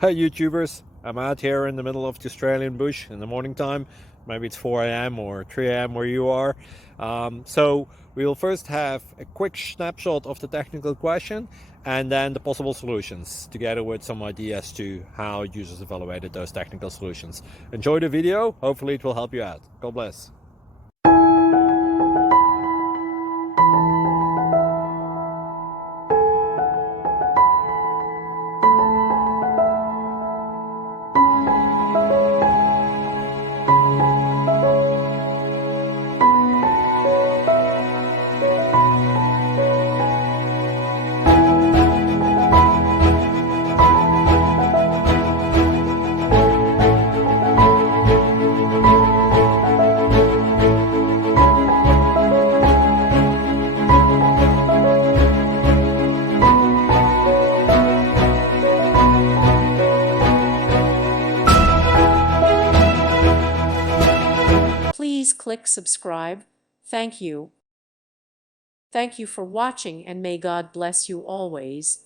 Hey YouTubers, I'm out here in the middle of the Australian bush in the morning time. Maybe it's 4 a.m. or 3 a.m. where you are. So we will first have a quick snapshot of the technical question and then the possible solutions, together with some ideas to how users evaluated those technical solutions. Enjoy the video, hopefully it will help you out. God bless. Please click subscribe. Thank you. Thank you for watching, and may God bless you always.